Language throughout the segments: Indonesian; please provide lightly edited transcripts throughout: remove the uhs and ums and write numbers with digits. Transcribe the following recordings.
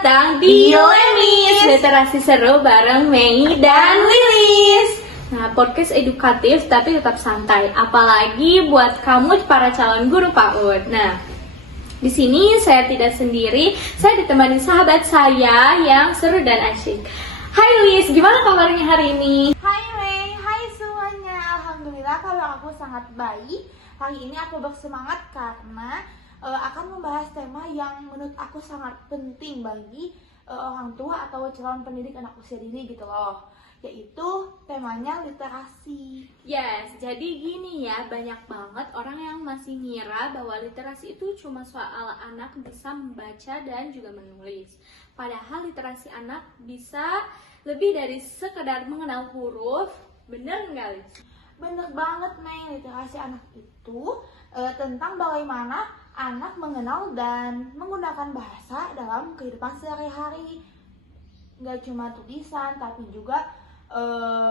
datang di Lemis, literasi seru bareng Mei dan Lilis. Nah, podcast edukatif tapi tetap santai, apalagi buat kamu para calon guru PAUD. Nah, di sini saya tidak sendiri, saya ditemani sahabat saya yang seru dan asyik. Hai Lilis, gimana kabarnya hari ini? Hai Mei, hai semuanya. Alhamdulillah kabar aku sangat baik. Hari ini aku bersemangat karena akan membahas tema yang menurut aku sangat penting bagi orang tua atau calon pendidik anak usia dini gitu loh. Yaitu temanya literasi. Yes, jadi gini ya, banyak banget orang yang masih ngira bahwa literasi itu cuma soal anak bisa membaca dan juga menulis. Padahal literasi anak bisa lebih dari sekedar mengenal huruf. Bener nggak, Liz? Bener banget Mei, literasi anak itu tentang bagaimana anak mengenal dan menggunakan bahasa dalam kehidupan sehari-hari. Nggak cuma tulisan, tapi juga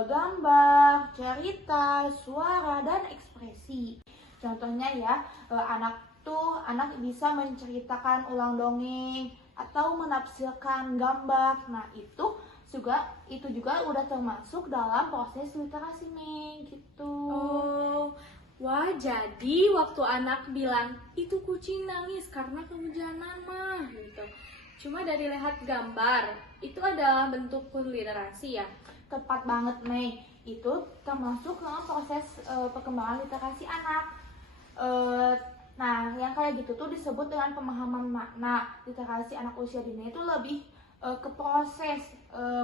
gambar, cerita, suara, dan ekspresi. Contohnya ya, anak bisa menceritakan ulang dongeng atau menafsirkan gambar. Nah, itu juga udah termasuk dalam proses literasi Mei gitu. Oh, wah, jadi waktu anak bilang itu kucing nangis karena kehujanan mah gitu. Cuma dari lihat gambar, itu adalah bentuk literasi ya. Tepat banget Mei, itu termasuk dalam proses perkembangan literasi anak. Nah, yang kayak gitu tuh disebut dengan pemahaman makna. Literasi anak usia dini itu lebih ke proses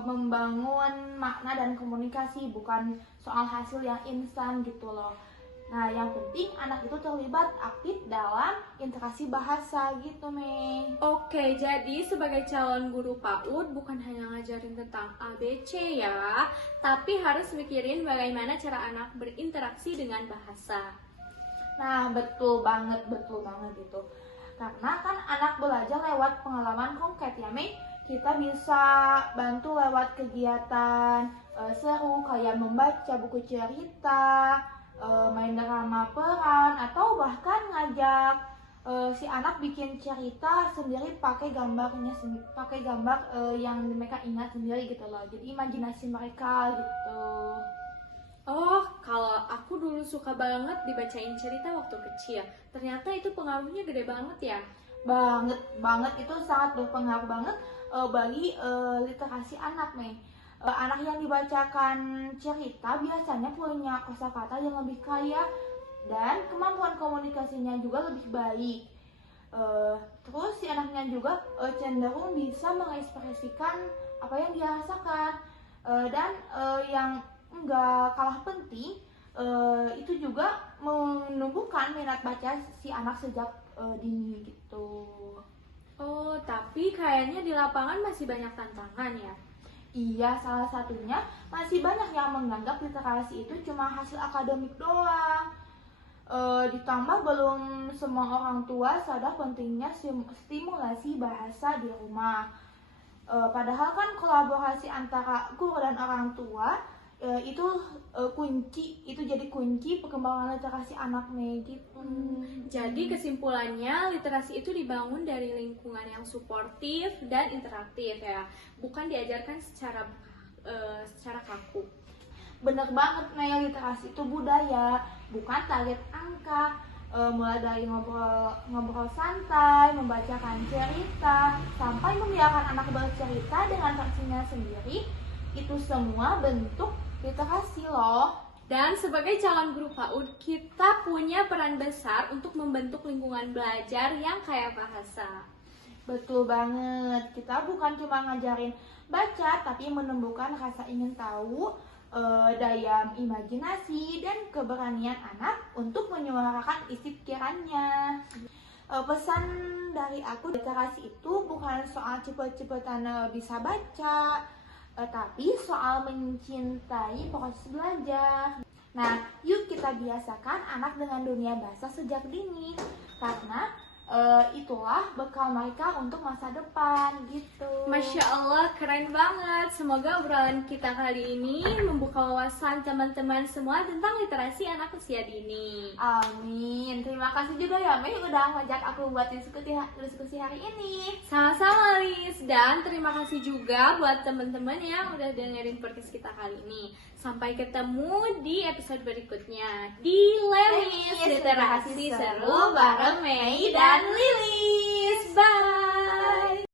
membangun makna dan komunikasi, bukan soal hasil yang instan gitu loh. Nah, yang penting anak itu terlibat aktif dalam interaksi bahasa gitu, Mei. Oke, jadi sebagai calon guru PAUD bukan hanya ngajarin tentang ABC ya, tapi harus mikirin bagaimana cara anak berinteraksi dengan bahasa. Nah, betul banget itu. Karena kan anak belajar lewat pengalaman konkret ya, Mei. Kita bisa bantu lewat kegiatan seru kayak membaca buku cerita, main drama peran, atau bahkan ngajak si anak bikin cerita sendiri pakai gambar yang mereka ingat sendiri gitu loh. Jadi imajinasi mereka gitu. Oh, kalau aku dulu suka banget dibacain cerita waktu kecil. Ternyata itu pengaruhnya gede banget ya. Banget itu sangat berpengaruh banget bagi literasi anak Mei. Anak yang dibacakan cerita biasanya punya kosakata yang lebih kaya dan kemampuan komunikasinya juga lebih baik. Terus si anaknya juga cenderung bisa mengekspresikan apa yang dia rasakan. Dan yang enggak kalah penting, itu juga menumbuhkan minat baca si anak sejak dini gitu. Oh, tapi kayaknya di lapangan masih banyak tantangan ya. Iya, salah satunya masih banyak yang menganggap literasi itu cuma hasil akademik doang. Ditambah belum semua orang tua sadar pentingnya stimulasi bahasa di rumah. Padahal kan kolaborasi antara guru dan orang tua itu jadi kunci perkembangan literasi anak Mei gitu. Jadi kesimpulannya literasi itu dibangun dari lingkungan yang suportif dan interaktif ya, bukan diajarkan secara kaku. Bener banget Mei, literasi itu budaya, bukan target angka. Mulai dari ngobrol santai, membacakan cerita, sampai membiarkan anak bercerita dengan versinya sendiri, itu semua bentuk literasi loh. Dan sebagai calon guru PAUD, kita punya peran besar untuk membentuk lingkungan belajar yang kaya bahasa. Betul banget, kita bukan cuma ngajarin baca, tapi menumbuhkan rasa ingin tahu, daya imajinasi, dan keberanian anak untuk menyuarakan isi pikirannya. Pesan dari aku, literasi itu bukan soal cepet-cepetan bisa baca, tapi soal mencintai proses belajar. Nah, yuk kita biasakan anak dengan dunia bahasa sejak dini, karena itulah bekal mereka untuk masa depan gitu. Masya Allah, keren banget. Semoga obrolan kita kali ini membuka wawasan teman-teman semua tentang literasi anak usia dini. Amin. Terima kasih juga ya Mei udah ngajak aku buat diskusi hari ini. Sama-sama Lis, dan terima kasih juga buat teman-teman yang udah dengerin podcast kita kali ini. Sampai ketemu di episode berikutnya di Lemis Literasi Seru bareng Mei dan Lilis. Bye.